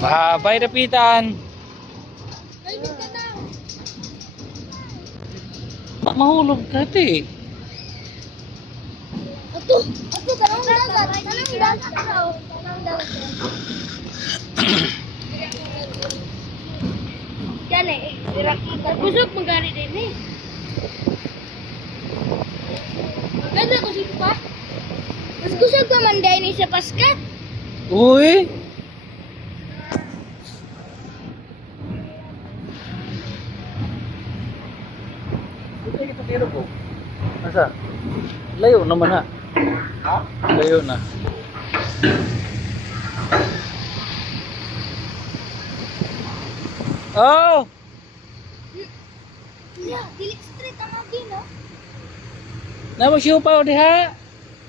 Mahabay dapitan. Mahulog dati. Ato, tanong dagat. Tanong dagat daw. Tanong dagat. Gani, kusog magani din eh. Maganda kusog pa. Mas kusog pa man dahil ni sa paskat. Uy. Ito kita tiro ko. Asa? Layo naman ha. Ha? Layo na. Oh! Yeah, dilik street ang agi no. Namo siya pa diha.